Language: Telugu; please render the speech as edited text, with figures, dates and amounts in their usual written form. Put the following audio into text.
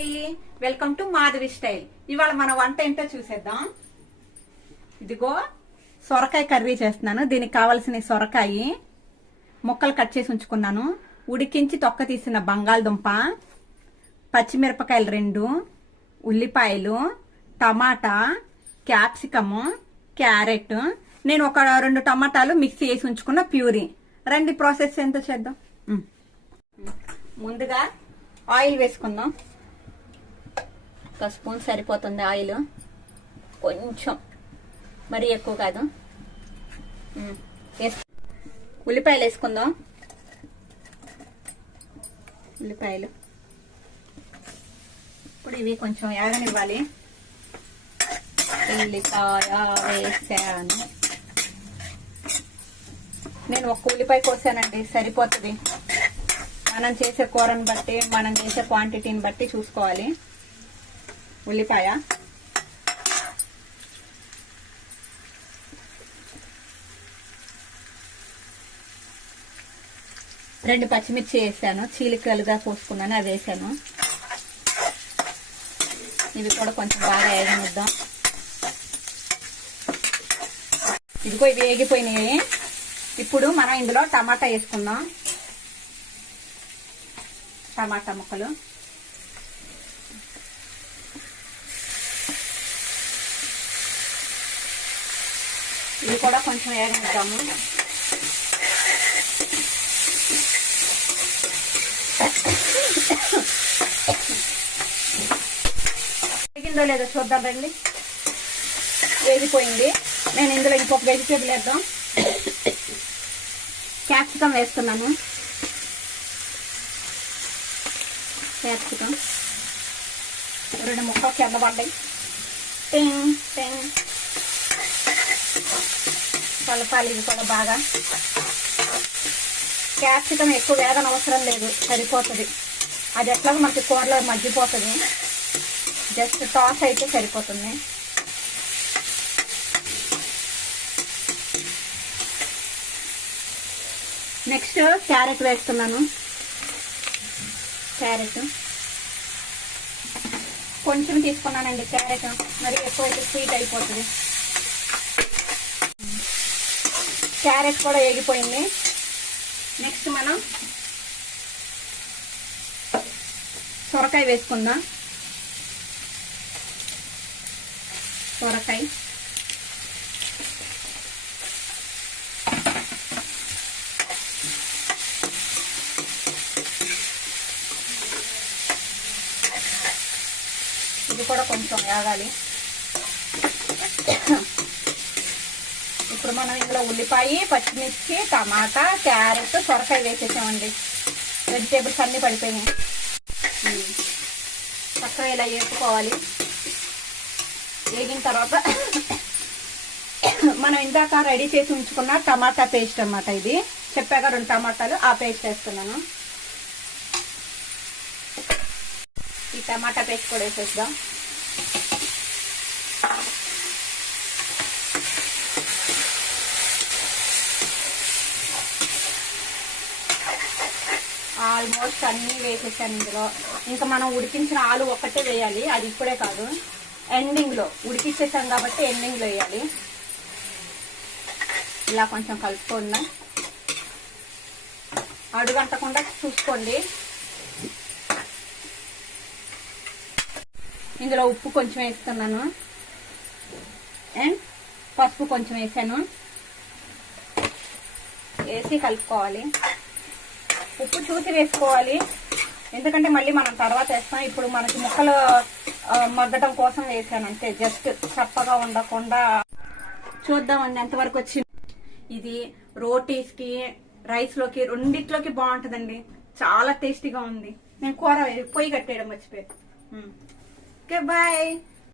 అండి, వెల్కమ్ టు మాధవి స్టైల్. ఇవాళ మన వంట ఏంటో చూసేద్దాం. ఇదిగో సొరకాయ కర్రీ చేస్తున్నాను. దీనికి కావలసిన సొరకాయ ముక్కలు కట్ చేసి ఉంచుకున్నాను. ఉడికించి తొక్క తీసిన బంగాళదుంప, పచ్చిమిరపకాయలు 2, ఉల్లిపాయలు, టమాటా, క్యాప్సికము, క్యారెట్, నేను ఒక 2 టమాటాలు మిక్సీ వేసి ఉంచుకున్న ప్యూరీ. రండి ప్రాసెస్ ఏంటో చేద్దాం. ముందుగా ఆయిల్ వేసుకుందాం. 1 స్పూన్ సరిపోతుంది ఆయిల్, కొంచెం మరీ ఎక్కువ కాదు. ఉల్లిపాయలు వేసుకుందాం. ఉల్లిపాయలు ఇప్పుడు ఇవి కొంచెం ఏగనివ్వాలి. ఉల్లిపాయ వేసాను. నేను 1 ఉల్లిపాయ కోసానండి, సరిపోతుంది. మనం చేసే కూరని బట్టి, మనం చేసే క్వాంటిటీని బట్టి చూసుకోవాలి. ఉల్లిపాయ, రెండు పచ్చిమిర్చి వేసాను, చీలికలుగా కోసుకున్నాను, అది వేసాను. ఇవి కూడా కొంచెం బాగా వేగనిద్దాం. ఇదిగో ఇవి వేగిపోయినాయి. ఇప్పుడు మనం ఇందులో టమాటా వేసుకుందాం. టమాటా ముక్కలు, ఇవి కూడా కొంచెం వేగనిద్దాము. వేగిందో లేదో చూద్దాం రండి. వేగిపోయింది. నేను ఇందులో ఇంకొక వెజిటేబుల్ వేద్దాం. క్యాప్సికం వేస్తున్నాను. క్యాప్సికం 2 ముక్కలు కిందపడ్డాయి. కలపాలి ఇది కూడా బాగా. క్యాప్సికం ఎక్కువ వేగన అవసరం లేదు, సరిపోతుంది. అది ఎట్లాగో మనకి కూరలో మగ్గిపోతుంది. జస్ట్ టాస్ అయితే సరిపోతుంది. నెక్స్ట్ క్యారెట్ వేస్తున్నాను. క్యారెట్ కొంచెం తీసుకున్నానండి. క్యారెట్ మరి ఎక్కువైతే స్వీట్ అయిపోతుంది. క్యారెట్ కూడా వేగిపోయింది. నెక్స్ట్ మనం సొరకాయ వేసుకుందాం. సొరకాయ ఇది కూడా కొంచెం వేగాలి. ఇప్పుడు మనం ఇందులో ఉల్లిపాయ, పచ్చిమిర్చి, టమాటా, క్యారెట్, సొరకాయ వేసేసామండి. వెజిటేబుల్స్ అన్నీ పడిపోయినాయి. చక్కగా ఇలా వేసుకోవాలి. వేగిన తర్వాత మనం ఇందాక రెడీ చేసి ఉంచుకున్న టమాటా పేస్ట్ అన్నమాట. ఇది చెప్పాక 2 టమాటాలు, ఆ పేస్ట్ వేస్తున్నాను. ఈ టమాటా పేస్ట్ కూడా వేసేద్దాం. ఆల్మోస్ట్ అన్నీ వేసేసాను ఇందులో. ఇంకా మనం ఉడికించిన ఆలు ఒక్కటే వేయాలి, అది ఇప్పుడే కాదు, ఎండింగ్ లో. ఉడికిచ్చేసాం కాబట్టి ఎండింగ్ లో వేయాలి. ఇలా కొంచెం కలుపుకుందాం. అడుగంటకుండా చూసుకోండి. ఇందులో ఉప్పు కొంచెం వేస్తున్నాను అండ్ పసుపు కొంచెం వేసాను. వేసి కలుపుకోవాలి. ఉప్పు చూసి వేసుకోవాలి, ఎందుకంటే మళ్ళీ మనం తర్వాత వేస్తాం. ఇప్పుడు మనకి ముక్కలు మగ్గటం కోసం వేసాను అంతే, జస్ట్ చప్పగా ఉండకుండా. చూద్దామండి ఎంతవరకు వచ్చింది. ఇది రోటీస్ కి, రైస్ లోకి, రెండిట్లోకి బాగుంటుందండి. చాలా టేస్టీగా ఉంది. నేను కూర పొయ్యి కట్టేయడం మర్చిపోయాను. Okay bye.